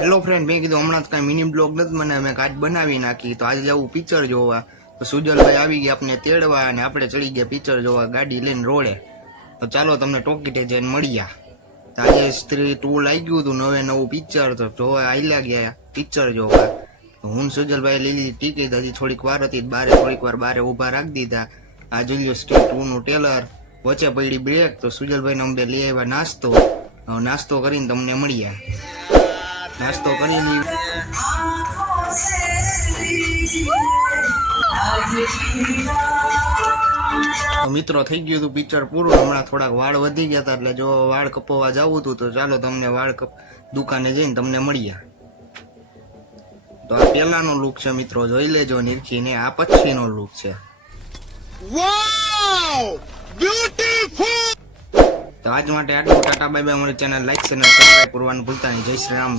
Hello friend, મેં કીધું હમણાં કઈ મિની બ્લોગ નથી મને મેં આજ બનાવી નાખી, તો આજે જવું પિક્ચર જોવા. તો સુજલભાઈ આવી ગયા આપણે તેડવા અને આપણે ચડી ગયા પિક્ચર જોવા ગાડી લઈને રોડે. તો ચાલો તમને ટોકીટે જઈને મળ્યા. તો આજે સ્ત્રી 2 લાગ્યું હતું, નવું પિક્ચર, તો જોવા આયલા ગયા પિક્ચર જોવા. હું સુજલભાઈ લઈ લીધી ટિકિટ, હજી થોડીક વાર હતી થોડીક વાર બારે ઉભા રાખી દીધા. આ જોઈ લો સ્ત્રી 2 નું ટેલર. વચ્ચે પડી બ્રેક, તો સુજલભાઈ ને અમને લઈ આવ્યા નાસ્તો કરીને તમને મળ્યા. નાસ્તો કરી લઈ મિત્રો, થઈ ગયું હતું પિક્ચર પૂરું. હમણાં થોડાક વાળ વધી ગયા હતા, એટલે જો વાળ કપાવવા જવું હતું, તો ચાલો તમને દુકાને જઈને તમને મળ્યા. તો આ પેલાનો લુક છે મિત્રો, જોઈ લેજો નિરખીને. આ પછીનો લુક છે. તો આજ માટે આટલું. Tata bye bye. અમારી ચેનલ લાઈક અને સબસ્ક્રાઇબ કરવાનું ભૂલતા નહીં. જય શ્રી રામ.